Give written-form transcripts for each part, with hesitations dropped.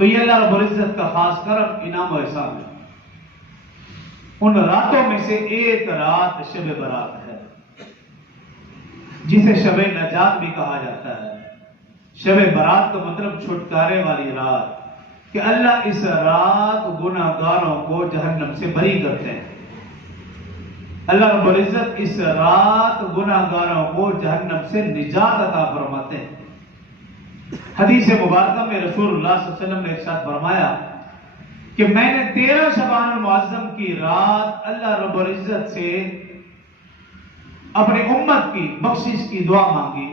تو یہ اللہ رب العزت کا خاص کرم، انعام و احسان ہے۔ ان راتوں میں سے ایک رات شب برات ہے، جسے شب نجات بھی کہا جاتا ہے۔ شب برات کا مطلب چھٹکارے والی رات، کہ اللہ اس رات گناہگاروں کو جہنم سے بری کرتے ہیں۔ اللہ رب العزت اس رات گناہگاروں کو جہنم سے نجات عطا فرماتے ہیں۔ حدیث مبارکہ میں رسول اللہ صلی اللہ علیہ وسلم نے ارشاد فرمایا کہ میں نے 13 شعبان المعظم کی رات اللہ رب العزت سے اپنی امت کی بخشش کی دعا مانگی۔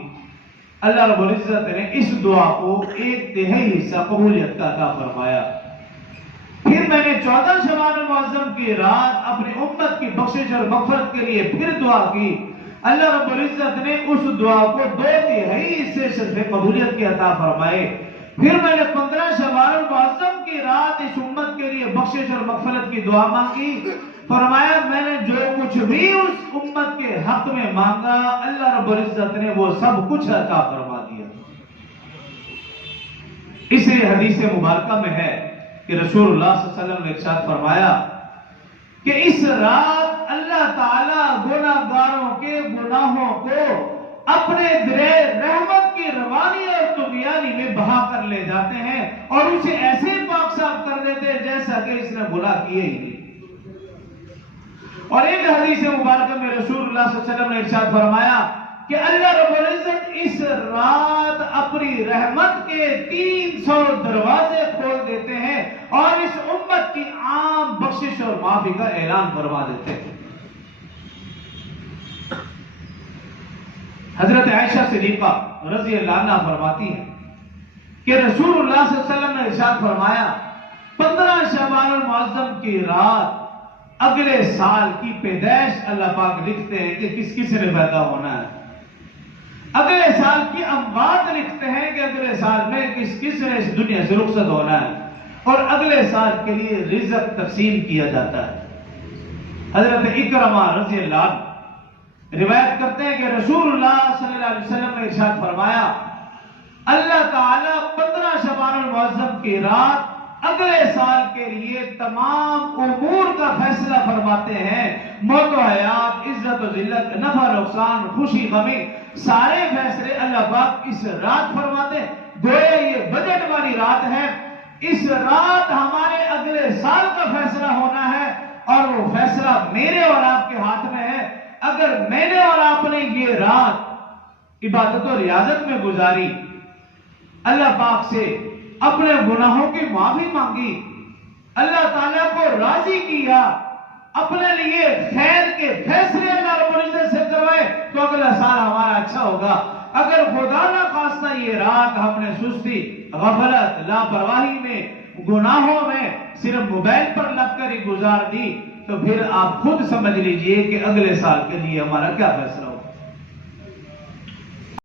اللہ رب العزت نے اس دعا کو 1/3 حصہ قبولیت کا عطا فرمایا۔ پھر میں نے 14 شعبان المعظم کی رات اپنی امت کی بخشش اور مغفرت کے لیے پھر دعا کی۔ اللہ رب العزت نے اس دعا کو 2/3 حصے سے قبولیت کی عطا فرمائے۔ پھر میں نے 15 شعبان المعظم کی رات اس امت کے لیے بخشش اور مغفرت کی دعا مانگی۔ فرمایا میں نے جو کچھ بھی اس امت کے حق میں مانگا اللہ رب العزت نے وہ سب کچھ عطا فرما دیا۔ اس لیے حدیث مبارکہ میں ہے کہ رسول اللہ صلی اللہ علیہ وسلم نے ارشاد فرمایا کہ اس رات اللہ تعالی گناہگاروں کے گناہوں کو اپنے درے رحمت کی روانی اور طغیانی میں بہا کر لے جاتے ہیں اور اسے ایسے پاک صاف کر دیتے ہیں جیسا کہ اس نے گناہ کیے ہی نہیں۔ اور ایک حدیث مبارکہ میں رسول اللہ صلی اللہ علیہ وسلم نے ارشاد فرمایا کہ اللہ رب العزت اس رات اپنی رحمت کے 300 دروازے کھول دیتے ہیں اور اس امت کی عام بخشش اور معافی کا اعلان فرما دیتے ہیں۔ حضرت عائشہ صدیقہ رضی اللہ عنہا فرماتی ہیں کہ رسول اللہ صلی اللہ علیہ وسلم نے ارشاد فرمایا 15 شعبان المعظم کی رات اگلے سال کی پیدائش اللہ پاک لکھتے ہیں کہ کس کس نے پیدا ہونا ہے۔ اگلے سال کی اموات لکھتے ہیں کہ اگلے سال میں کس کس نے اس دنیا سے رخصت ہونا ہے، اور اگلے سال کے لیے رزق تقسیم کیا جاتا ہے۔ حضرت اکرمہ رضی اللہ عنہ روایت کرتے ہیں کہ رسول اللہ صلی اللہ علیہ وسلم نے ارشاد فرمایا اللہ تعالیٰ 15 شعبان المعظم کی رات اگلے سال کے لیے تمام امور کا فیصلہ فرماتے ہیں۔ موت و حیات، عزت و ذلت، نفع نقصان، خوشی غمی، سارے فیصلے اللہ پاک اس رات فرماتے ہیں۔ گویا یہ بجٹ والی رات ہے۔ اس رات ہمارے اگلے سال کا فیصلہ ہونا ہے اور وہ فیصلہ میرے اور آپ کے ہاتھ میں ہے۔ اگر میں نے اور آپ نے یہ رات عبادت و ریاضت میں گزاری، اللہ پاک سے اپنے گناہوں کی معافی مانگی، اللہ تعالیٰ کو راضی کیا، اپنے لیے خیر کے فیصلے اللہ رب العزت سے کروائے تو اگلا سال ہمارا اچھا ہوگا۔ اگر خدا نہ خواستہ یہ رات ہم نے سستی، غفلت، لاپرواہی میں، گناہوں میں صرف موبائل پر لگ کر ہی گزار دی تو پھر آپ خود سمجھ لیجئے کہ اگلے سال کے لیے ہمارا کیا فیصلہ ہوگا۔